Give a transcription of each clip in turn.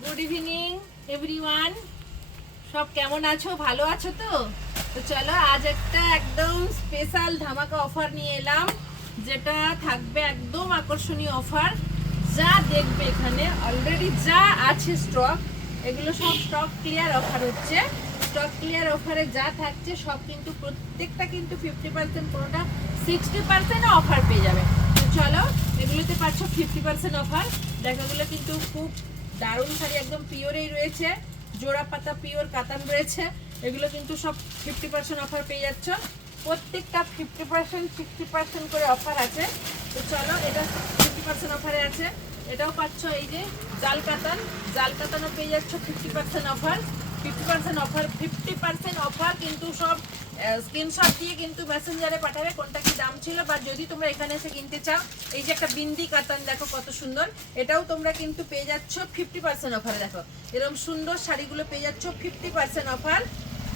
Good evening everyone, সব কেমন আছো? ভালো আছো তো? তো চলো আজ একটা একদম স্পেশাল ধামাকা অফার নিয়ে এলাম, যেটা থাকবে একদম আকর্ষণীয় অফার। যা দেখবে এখানে অলরেডি যা আছে স্টক, এগুলো সব স্টক ক্লিয়ার অফার হচ্ছে। স্টক ক্লিয়ার অফারে যা থাকছে সব কিন্তু প্রত্যেকটা কিন্তু 50%, কোনোটা 60% অফার পেয়ে যাবে। তো চলো, এগুলোতে পাচ্ছ 50% অফার। দেখো এগুলো কিন্তু খুব দারুণ শাড়ি, একদম পিওরেই রয়েছে, জোড়া পাতা পিওর কাতান রয়েছে। এগুলো কিন্তু সব 50% অফার পেয়ে যাচ্ছ। প্রত্যেকটা 50% 60% করে অফার আছে। তো চলো, এটা 50% অফারে আছে। এটাও পাচ্ছ এই যে জাল কাতান, জাল কাতানও পেয়ে যাচ্ছ 50% অফার। 50% অফার, 50% অফার কিন্তু সব স্ক্রিনশট দিয়ে কিন্তু মেসেঞ্জারে পাঠাবে কোনটা কি দাম ছিল। বা যদি তোমরা এখানে এসে কিনতে চাও, এই যে একটা বিন্দি কাতান দেখো কত সুন্দর, এটাও তোমরা কিন্তু পেয়ে যাচ্ছ 50% অফারে। দেখো এরকম সুন্দর শাড়িগুলো পেয়ে যাচ্ছ 50% অফার।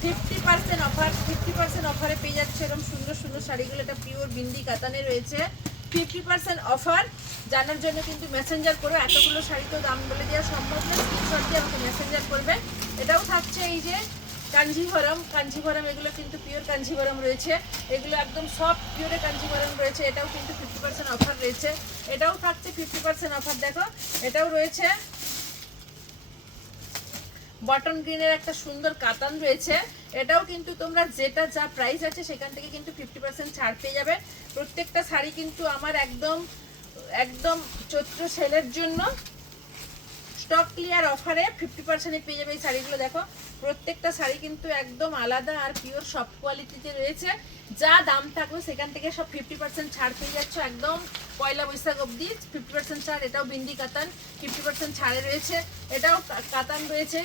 50% অফার, 50% অফারে পেয়ে যাচ্ছে এরকম সুন্দর সুন্দর শাড়িগুলো। এটা পিওর বিন্দি কাতানে রয়েছে। 50% অফার জানার জন্য কিন্তু মেসেঞ্জার করো। এতগুলো শাড়ি তো দাম বলে দেওয়া সম্ভব না, স্ক্রিনশট দিয়ে আমাকে মেসেঞ্জার করবে। এটাও থাকছে এই যে কাঞ্জিভরম, কাঞ্জিভরম এগুলো কিন্তু পিওর কাঞ্জিভরম রয়েছে। এগুলো একদম সব পিওরে কাঞ্জিভরম রয়েছে। এটাও কিন্তু 50% অফার রয়েছে। এটাও থাকছে 50% অফার। দেখো এটাও রয়েছে বটন গ্রিনের একটা সুন্দর কাতান রয়েছে। এটাও কিন্তু তোমরা যেটা যা প্রাইস আছে সেখান থেকে কিন্তু 50% ছাড় পেয়ে যাবে। প্রত্যেকটা শাড়ি কিন্তু আমার একদম একদম চৈত্র সেলের জন্য স্টক ক্লিয়ার অফারে 50%-এ পেয়ে যাবে এই শাড়িগুলো। দেখো প্রত্যেকটা শাড়ি কিন্তু একদম আলাদা আর পিওর সব কোয়ালিটিতে রয়েছে। যা দাম থাকবে সেখান থেকে সব 50% ছাড় পেয়ে যাচ্ছ একদম পয়লা বৈশাখ অবধি। 50% ছাড়। এটাও বিন্দি কাতান 50% ছাড়ে রয়েছে। এটাও কাতান রয়েছে,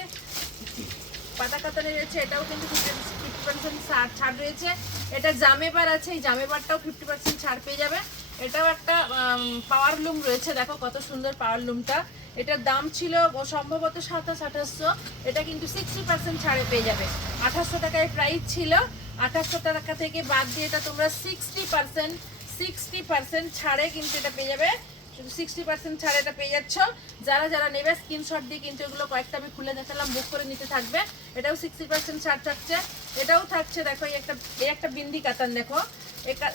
পাতা কাতানে রয়েছে। এটাও কিন্তু 50% ছাড় রয়েছে। এটা জামেবার আছে, এই জামেবারটাও 50% ছাড় পেয়ে যাবে। এটাও একটা পাওয়ার লুম রয়েছে। দেখো কত সুন্দর পাওয়ার লুমটা। এটার দাম ছিল সম্ভবত 2700-2800, এটা কিন্তু 60% ছাড়ে পেয়ে যাবে। 2800 টাকায় প্রাইস ছিল। 2800 টাকা থেকে বাদ দিয়ে এটা তোমরা 60% ছাড়ে কিন্তু এটা পেয়ে যাবে। শুধু 60% ছাড়ে এটা পেয়ে যাচ্ছ। যারা যারা নেবে স্ক্রিনশট দিয়ে কিন্তু এগুলো কয়েকটা আমি খুলে দেখালাম, বুক করে নিতে থাকবে। এটাও 60% ছাড় থাকছে। এটাও থাকছে দেখো এই একটা বিন্দি কাতান। দেখো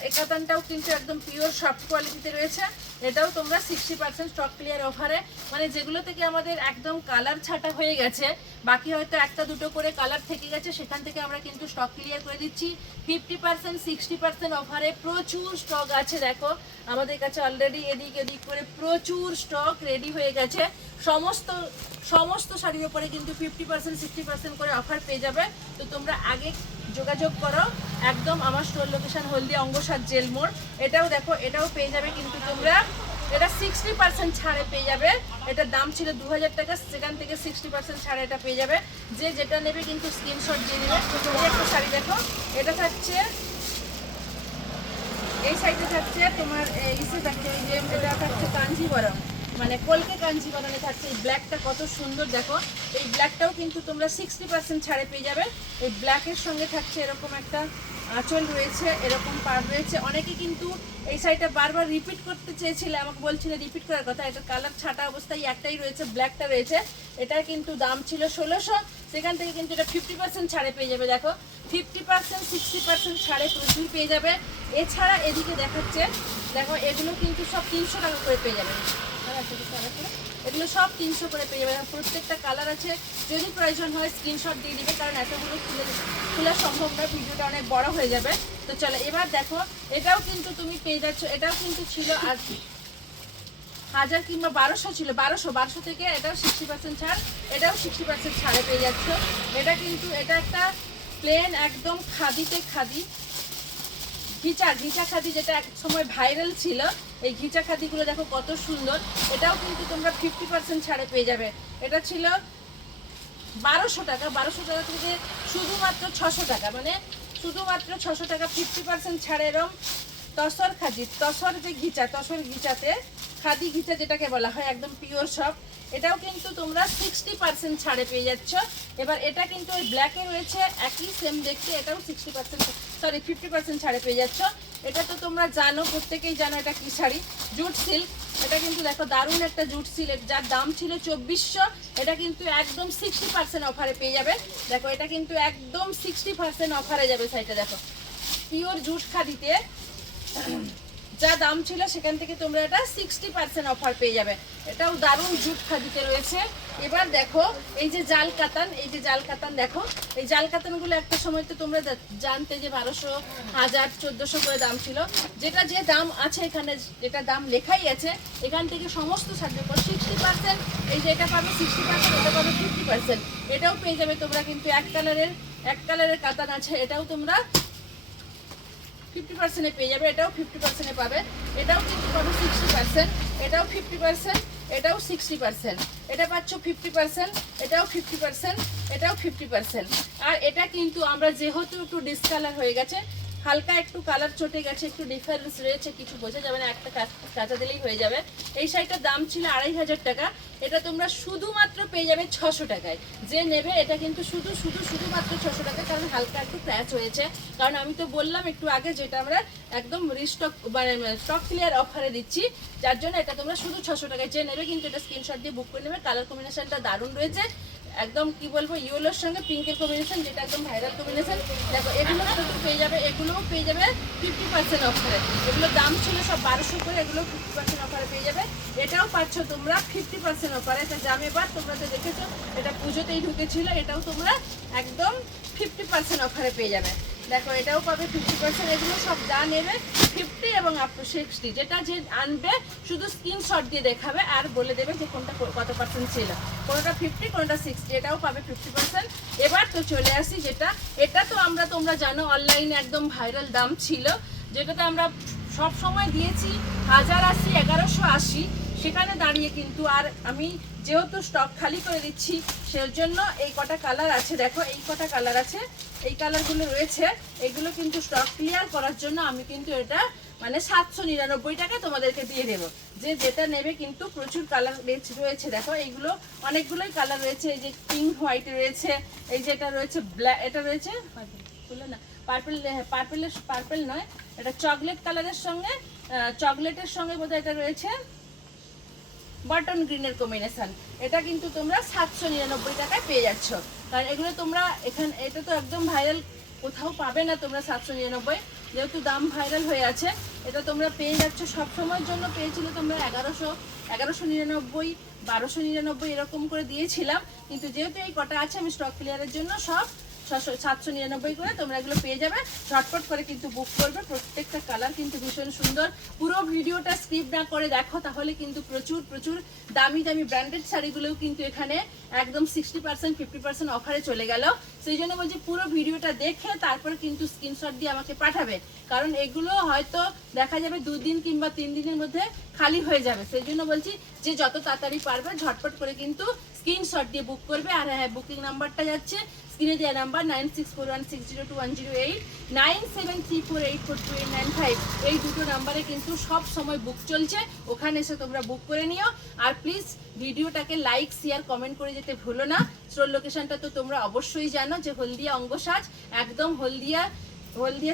এই কাতানটাও কিন্তু একদম পিওর সফট কোয়ালিটিতে রয়েছে। এটাও তোমরা 60% স্টক ক্লিয়ার অফারে, মানে যেগুলো থেকে আমাদের একদম কালার ছাটা হয়ে গেছে, বাকি হয়তো একটা দুটো করে কালার থেকে গেছে, সেখান থেকে আমরা কিন্তু স্টক ক্লিয়ার করে দিচ্ছি 50% 60% অফারে। প্রচুর স্টক আছে। দেখো আমাদের কাছে অলরেডি এদিক এদিক করে প্রচুর স্টক রেডি হয়ে গেছে। সমস্ত সমস্ত শাড়ির উপরে কিন্তু 50% 60% করে অফার পেয়ে যাবে। তো তোমরা আগে যোগাযোগ করো। একদম আমার স্টোর লোকেশন হলদিয়া অঙ্গসার জেল মোড়। এটাও দেখো, এটাও পেয়ে যাবে কিন্তু তোমরা, এটা 60% ছাড়ে পেয়ে যাবে। এটার দাম ছিল 2000 টাকা, সেখান থেকে 60% ছাড়ে এটা পেয়ে যাবে। যে যেটা নেবে কিন্তু স্ক্রিনশট দিয়ে নেবে। এই একটা শাড়ি দেখো, এটা থাকছে এই সাইডে থাকছে তোমার ইসে থাকছে, এই যে এটা থাকছে কাঞ্জিভরম, মানে কলকে কাঞ্জিভরমে থাকছে। এই ব্ল্যাকটা কত সুন্দর দেখো। এই ব্ল্যাকটাও কিন্তু তোমরা 60% ছাড়ে পেয়ে যাবে। এই ব্ল্যাকের সঙ্গে থাকছে এরকম একটা আঁচল রয়েছে, এরকম পাড় রয়েছে। অনেকে কিন্তু এই শাড়িটা বারবার রিপিট করতে চেয়েছিলে, আমাকে বলছিলে রিপিট করার কথা। এটা কালার ছাটা অবস্থায় একটাই রয়েছে, ব্ল্যাকটা রয়েছে। এটা কিন্তু দাম ছিল 1600, সেখান থেকে কিন্তু এটা 50% ছাড়ে পেয়ে যাবে। দেখো 50% 60% ছাড়ে প্রচুর পেয়ে যাবে। এছাড়া এদিকে দেখাচ্ছে দেখো, এগুলো কিন্তু সব 300 টাকা করে পেয়ে যাবে। এগুলো সব 300 করে পেয়ে যাবে। প্রত্যেকটা কালার আছে। যদি প্রয়োজন হয় স্ক্রিনশট দিয়ে দিবে, কারণ এতগুলো খোলা সম্ভব না, ভিডিওটা অনেক বড় হয়ে যাবে। তো চলো এবার দেখো, এটাও কিন্তু তুমি পেয়ে যাচ্ছ। এটাও কিন্তু ছিল আর 1000 কিংবা 1200 ছিল, 1200 থেকে এটাও 60% ছাড়। এটাও 60% ছাড়ে পেয়ে যাচ্ছ। এটা কিন্তু এটা একটা প্লেন একদম খাদিতে খাদি, ঘিচা খাদি, যেটা এক সময় ভাইরাল ছিল। এই ঘিচা খাদিগুলো দেখো কত সুন্দর। এটাও কিন্তু তোমরা 50% ছাড়ে পেয়ে যাবে। এটা ছিল 1200 টাকা, 1200 টাকা থেকে শুধুমাত্র 600 টাকা, মানে শুধুমাত্র 600 টাকা 50% ছাড়ে। এরম তসর খাদি, তসর যে ঘিচা, তসর ঘিচাতে খাদি ঘিচা যেটাকে বলা হয়, একদম পিওর সফট। এটাও কিন্তু তোমরা 60% ছাড়ে পেয়ে যাচ্ছ। এবার এটা কিন্তু ওই ব্ল্যাকে রয়েছে, একই সেম দেখতে, এটাও 50% ছাড়ে পেয়ে যাচ্ছ। এটা তো তোমরা জানো, প্রত্যেকেই জানো এটা কি শাড়ি, জুট সিল্ক। এটা কিন্তু দেখো দারুণ একটা জুট সিল্ক, যার দাম ছিল 2400, এটা কিন্তু একদম 60% অফারে পেয়ে যাবে। দেখো এটা কিন্তু একদম 60% অফারে যাবে শাড়িটা। দেখো পিওর জুট খাদিতে যা দাম ছিল সেখান থেকে তোমরা এটা 60% অফার পেয়ে যাবে। এটাও দারুণ জুট খাদিতে রয়েছে। এবার দেখো এই যে জাল কাতান, এই যে জাল কাতান, দেখো এই জাল কাতানগুলো একটা সময় তো তোমরা জানতে যে 1200, 1000, 1400 করে দাম ছিল। যেটা যে দাম আছে এখানে, যেটা দাম লেখাই আছে, এখান থেকে সমস্ত শাড়ির উপর 60%, এই যে এটা পাবে 60%, এটা পাবে 50%। এটাও পেয়ে যাবে তোমরা কিন্তু এক কালারের কাতান আছে, এটাও তোমরা 50% পেয়ে যাবে। এটাও 50% পাবে, এটাও কিন্তু পাবে 60%, এটাও 50%, এটাও 60%, এটা পাচ্ছ 50%, এটাও 50%, এটাও 50%। আর এটা কিন্তু আমরা যেহেতু একটু ডিসকালার হয়ে গেছে, হালকা একটু কালার চটে গেছে, একটু ডিফারেন্স রয়েছে, কিছু বোঝা যাবে না, একটা কাঁচা দিলেই হয়ে যাবে। এই শাড়িটার দাম ছিল 2500 টাকা, এটা তোমরা শুধুমাত্র পেয়ে যাবে 600 টাকায়। যে নেবে এটা কিন্তু শুধুমাত্র 600 টাকা, কারণ হালকা একটু প্যাচ হয়েছে। কারণ আমি তো বললাম একটু আগে, যেটা আমরা একদম রিস্টক মানে স্টক ক্লিয়ার অফারে দিচ্ছি, যার জন্য এটা তোমরা শুধু 600 টাকায়। যে নেবে কিন্তু এটা স্ক্রিনশট দিয়ে বুক করে নেবে। কালার কম্বিনেশনটা দারুণ রয়েছে, একদম কি বলবো, ইয়েলোর সঙ্গে পিঙ্কের কম্বিনেশন, যেটা একদম ভাইরাল কম্বিনেশন। দেখো এগুলো পেয়ে যাবে, এগুলোও পেয়ে যাবে 50% অফারে। এগুলোর দাম ছিল সব 1200 করে, এগুলো 50% অফারে পেয়ে যাবে। এটাও পাচ্ছ তোমরা 50% অফারে। এটা জামে বাদ, তোমরা তো দেখেছো, এটা পুজোতেই ঢুকেছিল, এটাও তোমরা একদম 50% অফারে পেয়ে যাবে। দেখো এটাও পাবে 50%। এগুলো সব যা নেবে 50 এবং আপ টু 60, যেটা যে আনবে শুধু স্ক্রিনশট দিয়ে দেখাবে আর বলে দেবে যে কোনটা কত পার্সেন্ট ছিল, কোনটা 50, কোনটা 60, এটাও পাবে 50%। এবার তো চলে আসি যেটা, এটা তো তোমরা জানো অনলাইনে একদম ভাইরাল দাম ছিল, যেটাতে আমরা সব সময় দিয়েছি 1080, 1180। সেখানে দাঁড়িয়ে কিন্তু আর আমি যেহেতু স্টক খালি করে দিচ্ছি, সেই জন্য এই কটা কালার আছে, দেখো এই কটা কালার আছে, এই কালারগুলো রয়েছে, এগুলো কিন্তু স্টক ক্লিয়ার করার জন্য আমি কিন্তু এটা মানে 799 টাকা তোমাদেরকে দিয়ে দেবো। যে যেটা নেবে কিন্তু প্রচুর কালার রয়েছে। দেখো এইগুলো অনেকগুলোই কালার রয়েছে, এই যে পিঙ্ক হোয়াইট রয়েছে, এই যে এটা রয়েছে ব্ল্যাক, এটা রয়েছে না পার্পেল নয়, এটা চকলেট কালারের সঙ্গে, চকলেটের সঙ্গে বোধহয় এটা রয়েছে বাটন গ্রিনের কম্বিনেশন। এটা কিন্তু তোমরা 799 টাকায় পেয়ে যাচ্ছ। কারণ এগুলো তোমরা এখানে, এটা তো একদম ভাইরাল, কোথাও পাবে না তোমরা 799, যেহেতু দাম ভাইরাল হয়ে আছে। এটা তোমরা পেয়ে যাচ্ছ, সব সময়ের জন্য পেয়েছিলে তোমরা 1100, 1199, 1299 এরকম করে দিয়েছিলাম। কিন্তু যেহেতু এই কটা আছে, আমি স্টক ক্লিয়ারের জন্য সব 799 করে তোমরা এগুলো পেয়ে যাবে। ঝটপট করে কিন্তু বুক করবে। প্রত্যেকটা কালার কিন্তু ভীষণ সুন্দর। পুরো ভিডিওটা স্কিপ না করে দেখো, তাহলে কিন্তু প্রচুর দামি ব্র্যান্ডেড শাড়িগুলোও কিন্তু এখানে একদম 60%, 50% অফারে চলে গেল। সেই জন্য বলছি পুরো ভিডিওটা দেখে তারপরে কিন্তু স্ক্রিনশট দিয়ে আমাকে পাঠাবে, কারণ এগুলো হয়তো দেখা যাবে 2 দিন কিংবা 3 দিনের মধ্যে খালি হয়ে যাবে। সেই জন্য বলছি যে যত তাড়াতাড়ি পারবে ঝটপট করে কিন্তু স্ক্রিনশট দিয়ে বুক করবে। আর হ্যাঁ, বুকিং নাম্বারটা যাচ্ছে স্ক্রিনে দেওয়া নাম্বার 9641602108, 9734842895, এই দুটো নাম্বারে কিন্তু সব সময় বুক চলছে। ওখানে এসে তোমরা বুক করে নিও। আর প্লিজ ভিডিওটাকে লাইক, শেয়ার, কমেন্ট করে যেতে ভুলো না। স্টোর লোকেশনটা তো তোমরা অবশ্যই জানো, যে হলদিয়া অঙ্গসাজ, একদম হলদিয়া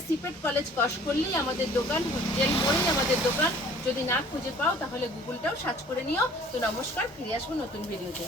সিপেট কলেজ ক্রস করলেই আমাদের দোকান, রেল মোড়েই আমাদের দোকান। যদি না খুঁজে পাও তাহলে গুগলটাও সার্চ করে নিও। তো নমস্কার, ফিরে আসবো নতুন ভিডিওতে।